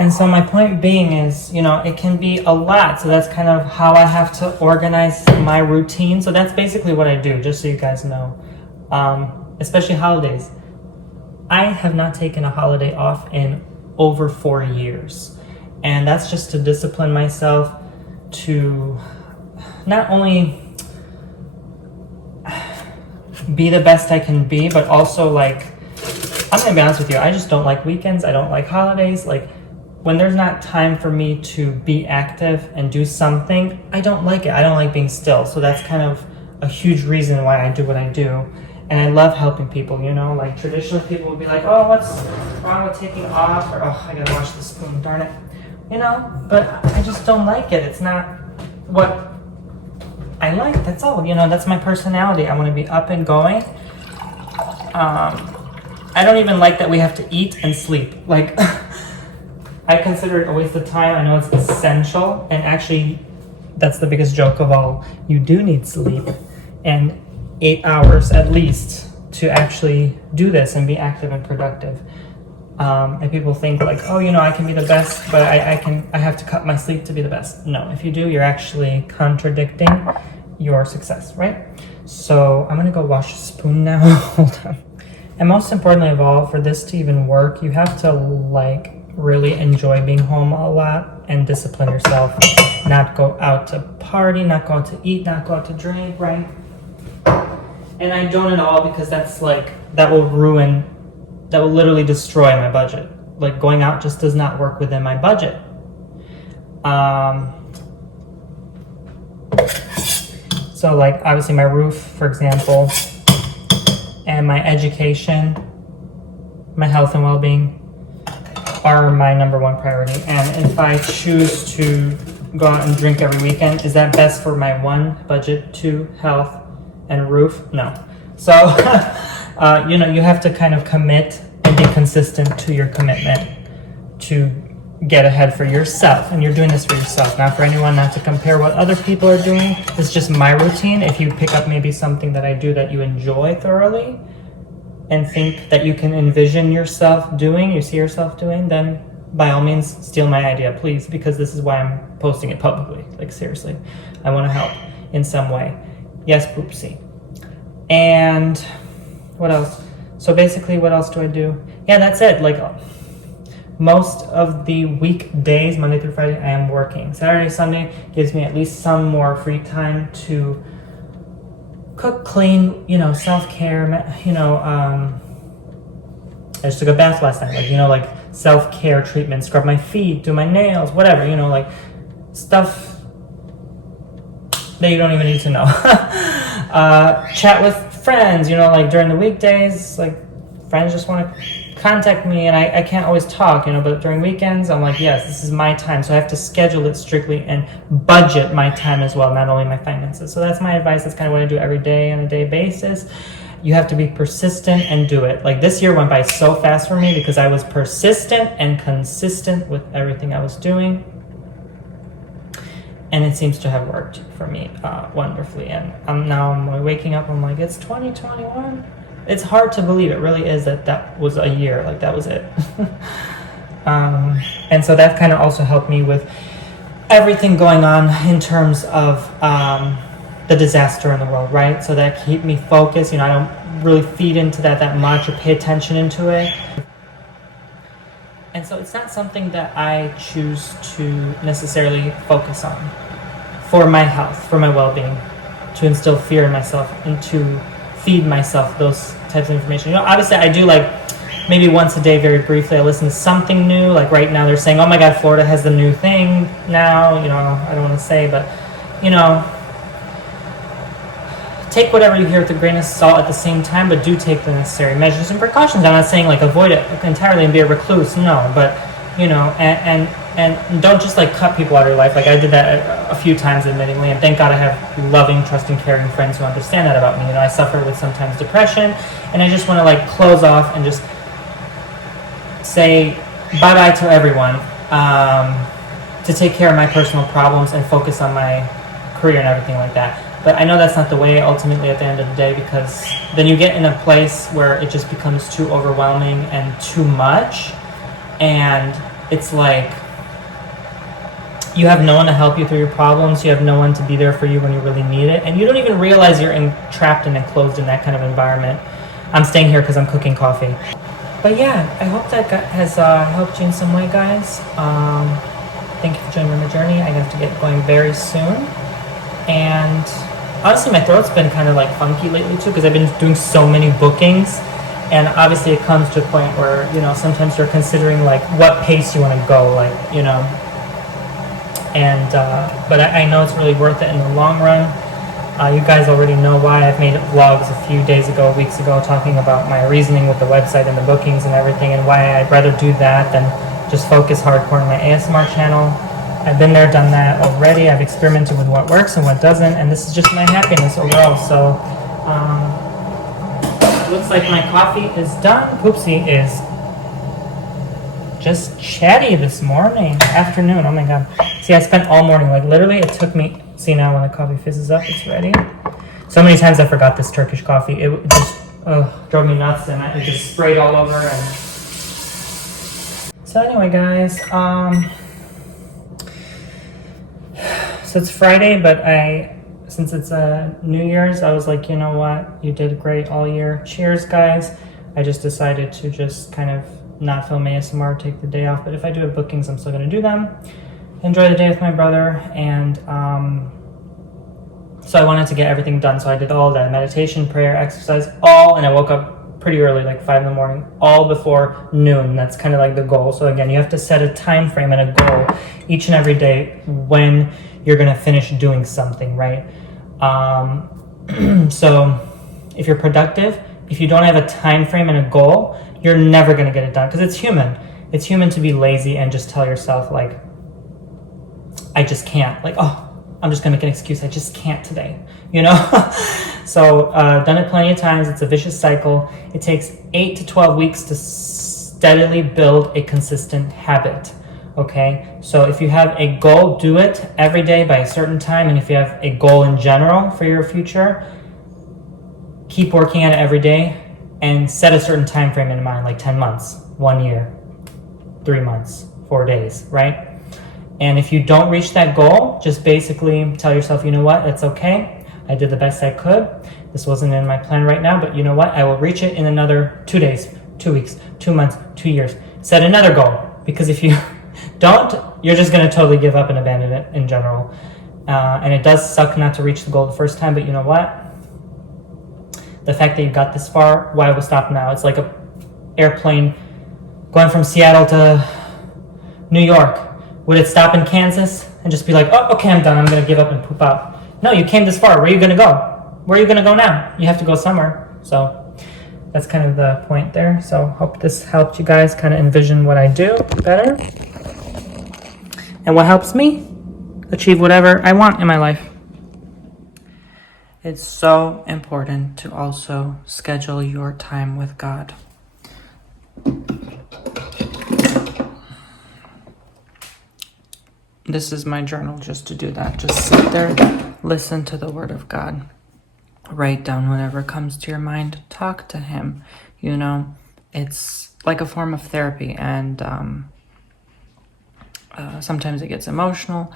And so my point being is, it can be a lot. So that's kind of how I have to organize my routine. So that's basically what I do, just so you guys know. Especially holidays. I have not taken a holiday off in over 4 years. And that's just to discipline myself to not only be the best I can be, but also I'm gonna be honest with you, I just don't like weekends. I don't like holidays. When there's not time for me to be active and do something, I don't like it. I don't like being still. So that's kind of a huge reason why I do what I do. And I love helping people, traditionally people would be like, oh, what's wrong with taking off? Or, oh, I gotta wash the spoon, darn it. But I just don't like it. It's not what I like, that's all. That's my personality. I want to be up and going. I don't even like that we have to eat and sleep. I consider it a waste of time. I know it's essential, and actually, that's the biggest joke of all. You do need sleep, and 8 hours at least to actually do this and be active and productive. And people think oh, I can be the best, but I have to cut my sleep to be the best. No, if you do, you're actually contradicting your success, right? So I'm gonna go wash the spoon now. Hold on. And most importantly of all, for this to even work, you have to really enjoy being home a lot and discipline yourself. Not go out to party, not go out to eat, not go out to drink, right? And I don't at all, because that's that will literally destroy my budget. Going out just does not work within my budget. So obviously my roof, for example, and my education, my health and well-being are my number one priority. And if I choose to go out and drink every weekend, is that best for my one, budget, two, health, and roof? No. So, you have to kind of commit and be consistent to your commitment to get ahead for yourself. And you're doing this for yourself, not for anyone, not to compare what other people are doing. It's just my routine. If you pick up maybe something that I do that you enjoy thoroughly and think that you can envision yourself doing, you see yourself doing, then by all means steal my idea, please, because this is why I'm posting it publicly. Seriously, I want to help in some way. Yes, poopsie. And what else? So basically, what else do I do? Yeah, that's it. Most of the weekdays, Monday through Friday, I am working. Saturday, Sunday gives me at least some more free time to cook, clean, self-care, I just took a bath last night, self-care treatment, scrub my feet, do my nails, whatever, stuff that you don't even need to know. Chat with friends, during the weekdays, friends just want to contact me, and I can't always talk, but during weekends, I'm yes, this is my time, so I have to schedule it strictly and budget my time as well, not only my finances. So that's my advice. That's kind of what I do every day on a day basis. You have to be persistent and do it. This year went by so fast for me because I was persistent and consistent with everything I was doing. And it seems to have worked for me wonderfully. And now I'm waking up, I'm it's 2021. It's hard to believe, it really is, that was a year, that was it. And so that kind of also helped me with everything going on in terms of the disaster in the world, right? So that keep me focused. I don't really feed into that much or pay attention into it. And so it's not something that I choose to necessarily focus on for my health, for my well-being, to instill fear in myself and to feed myself those types of information. Obviously I do maybe once a day, very briefly, I listen to something new. Right now they're saying, oh my God, Florida has the new thing now. I don't want to say, but, take whatever you hear with a grain of salt at the same time, but do take the necessary measures and precautions. I'm not saying avoid it entirely and be a recluse, no, but, and don't just cut people out of your life. I did that a few times, admittingly, and thank God I have loving, trusting, caring friends who understand that about me. I suffer with sometimes depression, and I just want to close off and just say bye-bye to everyone, to take care of my personal problems and focus on my career and everything like that. But I know that's not the way ultimately at the end of the day, because then you get in a place where it just becomes too overwhelming and too much, and it's like you have no one to help you through your problems. You have no one to be there for you when you really need it. And you don't even realize you're trapped and enclosed in that kind of environment. I'm staying here because I'm cooking coffee. But yeah, I hope that has helped you in some way, guys. Thank you for joining me on the journey. I have to get going very soon. And honestly, my throat's been kind of like funky lately too because I've been doing so many bookings. And obviously it comes to a point where, you know, sometimes you're considering like what pace you want to go, like, you know. And but I know it's really worth it in the long run. You guys already know why I've made vlogs a few weeks ago, talking about my reasoning with the website and the bookings and everything, and why I'd rather do that than just focus hardcore on my ASMR channel. I've been there, done that already. I've experimented with what works and what doesn't, and this is just my happiness overall. So, looks like my coffee is done. Poopsie is just chatty this afternoon. Oh my god. See, I spent all morning, like literally it took me, see now when the coffee fizzes up, it's ready. So many times I forgot this Turkish coffee. It just drove me nuts, and it just sprayed all over. And so anyway, guys, so it's Friday, but since it's New Year's, I was like, you know what? You did great all year. Cheers, guys. I just decided to just kind of not film ASMR, take the day off. But if I do have bookings, I'm still going to do them. Enjoy the day with my brother. And so I wanted to get everything done. So I did all that meditation, prayer, exercise, and I woke up pretty early, like 5 in the morning, all before noon. That's kind of like the goal. So again, you have to set a time frame and a goal each and every day when you're going to finish doing something, right? So if you're productive, if you don't have a time frame and a goal, you're never going to get it done, because it's human. It's human to be lazy and just tell yourself, like, I just can't. Like, oh, I'm just going to make an excuse. I just can't today, you know? So done it plenty of times. It's a vicious cycle. It takes 8 to 12 weeks to steadily build a consistent habit, okay? So if you have a goal, do it every day by a certain time. And if you have a goal in general for your future, keep working at it every day and set a certain time frame in mind, like 10 months, 1 year, 3 months, 4 days, right? And if you don't reach that goal, just basically tell yourself, you know what, it's okay. I did the best I could. This wasn't in my plan right now, but you know what? I will reach it in another 2 days, 2 weeks, 2 months, 2 years. Set another goal, because if you don't, you're just going to totally give up and abandon it in general. And it does suck not to reach the goal the first time, but you know what? The fact that you got this far, why will stop now? It's like an airplane going from Seattle to New York. Would it stop in Kansas and just be like, oh, okay, I'm done. I'm going to give up and poop out. No, you came this far. Where are you going to go? Where are you going to go now? You have to go somewhere. So that's kind of the point there. So hope this helped you guys kind of envision what I do better. And what helps me achieve whatever I want in my life. It's so important to also schedule your time with God. This is my journal just to do that. Just sit there, listen to the Word of God. Write down whatever comes to your mind. Talk to Him. You know, it's like a form of therapy. And sometimes it gets emotional.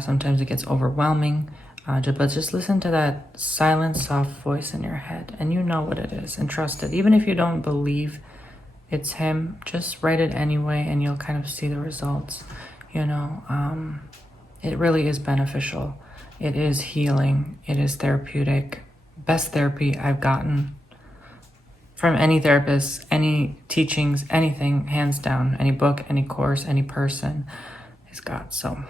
Sometimes it gets overwhelming. But just listen to that silent, soft voice in your head. And you know what it is. And trust it. Even if you don't believe it's Him, just write it anyway. And you'll kind of see the results. You know, it really is beneficial. It is healing. It is therapeutic. Best therapy I've gotten from any therapist, any teachings, anything, hands down. Any book, any course, any person is God. So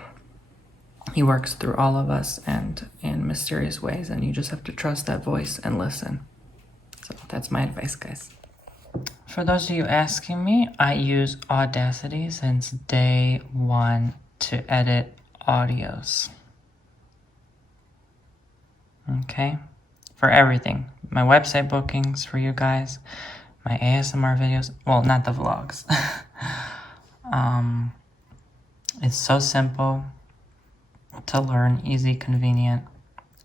He works through all of us and in mysterious ways. And you just have to trust that voice and listen. So that's my advice, guys. For those of you asking me, I use Audacity since day one to edit audios. Okay? For everything. My website bookings for you guys, my ASMR videos, well, not the vlogs. It's so simple to learn, easy, convenient,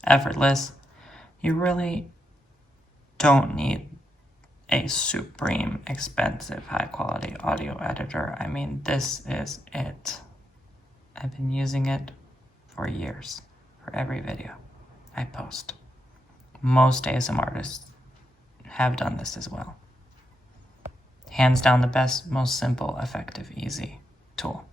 effortless. You really don't need a supreme expensive high quality audio editor. I mean, this is it. I've been using it for years for every video I post. Most ASM artists have done this as well. Hands down the best, most simple, effective, easy tool.